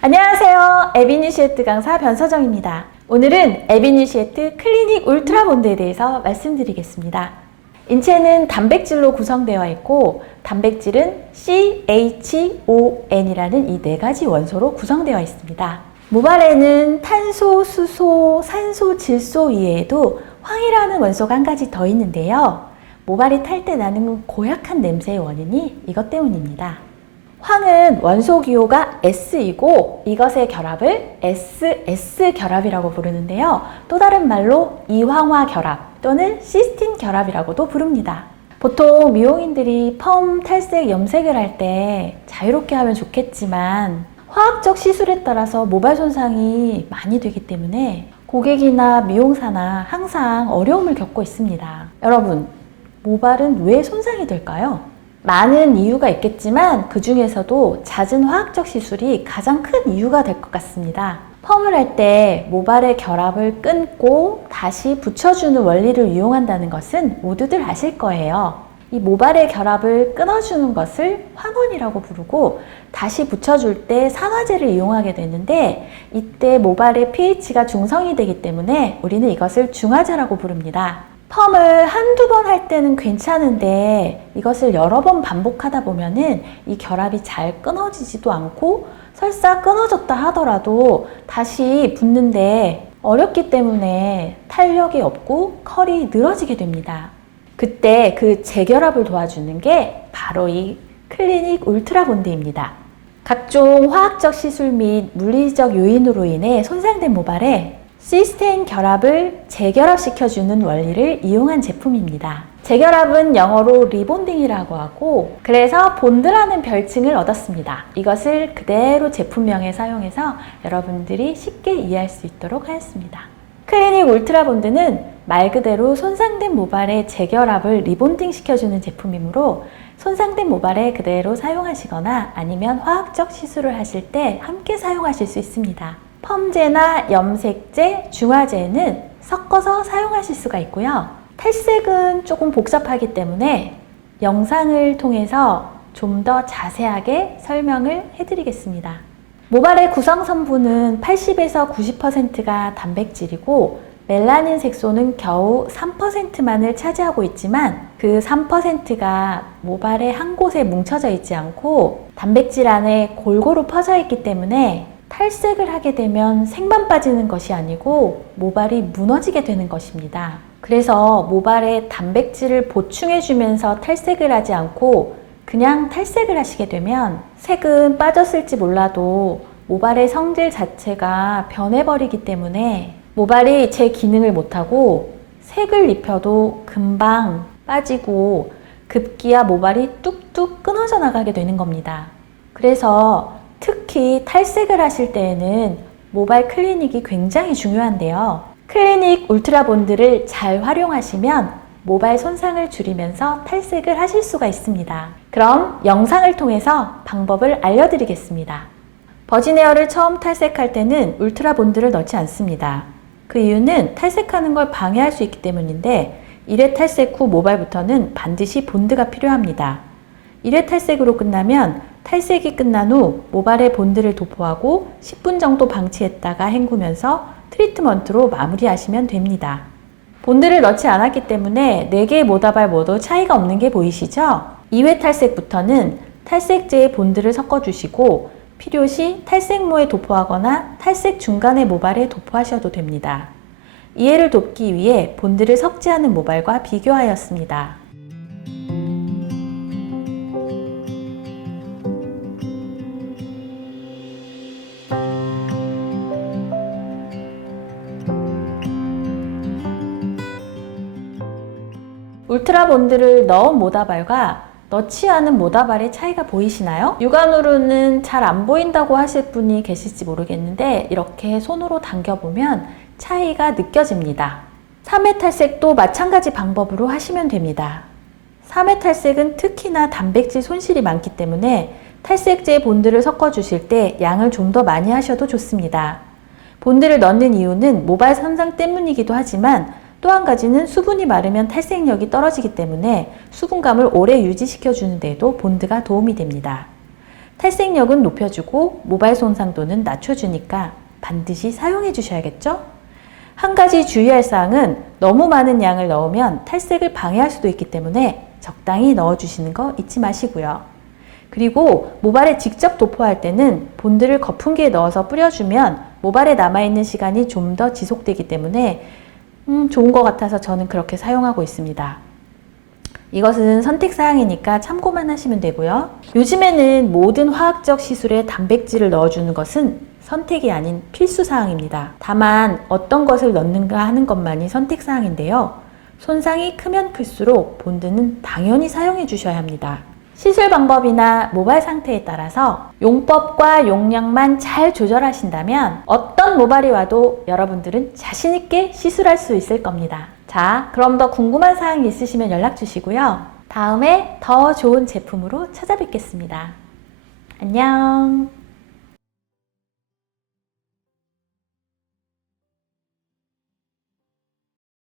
안녕하세요. 에비뉴시에트 강사 변서정입니다. 오늘은 에비뉴시에트 클리닉 울트라 본드에 대해서 말씀드리겠습니다. 인체는 단백질로 구성되어 있고 단백질은 CHON이라는 이 네 가지 원소로 구성되어 있습니다. 모발에는 탄소, 수소, 산소, 질소 이외에도 황이라는 원소가 한 가지 더 있는데요. 모발이 탈 때 나는 고약한 냄새의 원인이 이것 때문입니다. 황은 원소 기호가 S이고 이것의 결합을 SS 결합이라고 부르는데요. 또 다른 말로 이황화 결합 또는 시스틴 결합이라고도 부릅니다. 보통 미용인들이 펌, 탈색, 염색을 할 때 자유롭게 하면 좋겠지만 화학적 시술에 따라서 모발 손상이 많이 되기 때문에 고객이나 미용사나 항상 어려움을 겪고 있습니다. 여러분, 모발은 왜 손상이 될까요? 많은 이유가 있겠지만 그 중에서도 잦은 화학적 시술이 가장 큰 이유가 될 것 같습니다. 펌을 할 때 모발의 결합을 끊고 다시 붙여주는 원리를 이용한다는 것은 모두들 아실 거예요. 이 모발의 결합을 끊어주는 것을 환원이라고 부르고 다시 붙여줄 때 산화제를 이용하게 되는데 이때 모발의 pH가 중성이 되기 때문에 우리는 이것을 중화제라고 부릅니다. 펌을 한두 번 할 때는 괜찮은데 이것을 여러 번 반복하다 보면은 이 결합이 잘 끊어지지도 않고 설사 끊어졌다 하더라도 다시 붙는데 어렵기 때문에 탄력이 없고 컬이 늘어지게 됩니다. 그때 그 재결합을 도와주는 게 바로 이 클리닉 울트라 본드입니다. 각종 화학적 시술 및 물리적 요인으로 인해 손상된 모발에 시스테인 결합을 재결합시켜주는 원리를 이용한 제품입니다. 재결합은 영어로 리본딩이라고 하고 그래서 본드라는 별칭을 얻었습니다. 이것을 그대로 제품명에 사용해서 여러분들이 쉽게 이해할 수 있도록 하였습니다. 클리닉 울트라 본드는 말 그대로 손상된 모발의 재결합을 리본딩 시켜주는 제품이므로 손상된 모발에 그대로 사용하시거나 아니면 화학적 시술을 하실 때 함께 사용하실 수 있습니다. 펌제나 염색제, 중화제는 섞어서 사용하실 수가 있고요. 탈색은 조금 복잡하기 때문에 영상을 통해서 좀 더 자세하게 설명을 해드리겠습니다. 모발의 구성 성분은 80에서 90%가 단백질이고 멜라닌 색소는 겨우 3%만을 차지하고 있지만 그 3%가 모발의 한 곳에 뭉쳐져 있지 않고 단백질 안에 골고루 퍼져 있기 때문에 탈색을 하게 되면 색만 빠지는 것이 아니고 모발이 무너지게 되는 것입니다. 그래서 모발에 단백질을 보충해주면서 탈색을 하지 않고 그냥 탈색을 하시게 되면 색은 빠졌을지 몰라도 모발의 성질 자체가 변해버리기 때문에 모발이 제 기능을 못하고 색을 입혀도 금방 빠지고 급기야 모발이 뚝뚝 끊어져 나가게 되는 겁니다. 그래서 특히 탈색을 하실 때에는 모발 클리닉이 굉장히 중요한데요. 클리닉 울트라 본드를 잘 활용하시면 모발 손상을 줄이면서 탈색을 하실 수가 있습니다. 그럼 영상을 통해서 방법을 알려드리겠습니다. 버진 헤어를 처음 탈색할 때는 울트라 본드를 넣지 않습니다. 그 이유는 탈색하는 걸 방해할 수 있기 때문인데 1회 탈색 후 모발부터는 반드시 본드가 필요합니다. 1회 탈색으로 끝나면 탈색이 끝난 후 모발에 본드를 도포하고 10분 정도 방치했다가 헹구면서 트리트먼트로 마무리하시면 됩니다. 본드를 넣지 않았기 때문에 4개의 모다발 모두 차이가 없는 게 보이시죠? 2회 탈색부터는 탈색제에 본드를 섞어주시고 필요시 탈색모에 도포하거나 탈색 중간의 모발에 도포하셔도 됩니다. 이해를 돕기 위해 본드를 섞지 않은 모발과 비교하였습니다. 울트라 본드를 넣은 모다발과 넣지 않은 모다발의 차이가 보이시나요? 육안으로는 잘 안 보인다고 하실 분이 계실지 모르겠는데 이렇게 손으로 당겨보면 차이가 느껴집니다. 3회 탈색도 마찬가지 방법으로 하시면 됩니다. 3회 탈색은 특히나 단백질 손실이 많기 때문에 탈색제에 본드를 섞어주실 때 양을 좀 더 많이 하셔도 좋습니다. 본드를 넣는 이유는 모발 손상 때문이기도 하지만 또 한 가지는 수분이 마르면 탈색력이 떨어지기 때문에 수분감을 오래 유지시켜주는 데에도 본드가 도움이 됩니다. 탈색력은 높여주고 모발 손상도는 낮춰주니까 반드시 사용해 주셔야겠죠? 한 가지 주의할 사항은 너무 많은 양을 넣으면 탈색을 방해할 수도 있기 때문에 적당히 넣어주시는 거 잊지 마시고요. 그리고 모발에 직접 도포할 때는 본드를 거품기에 넣어서 뿌려주면 모발에 남아있는 시간이 좀 더 지속되기 때문에 좋은 것 같아서 저는 그렇게 사용하고 있습니다. 이것은 선택사항이니까 참고만 하시면 되고요. 요즘에는 모든 화학적 시술에 단백질을 넣어주는 것은 선택이 아닌 필수사항입니다. 다만 어떤 것을 넣는가 하는 것만이 선택사항인데요. 손상이 크면 클수록 본드는 당연히 사용해 주셔야 합니다. 시술 방법이나 모발 상태에 따라서 용법과 용량만 잘 조절하신다면 어떤 모발이 와도 여러분들은 자신있게 시술할 수 있을 겁니다. 자, 그럼 더 궁금한 사항이 있으시면 연락 주시고요. 다음에 더 좋은 제품으로 찾아뵙겠습니다. 안녕.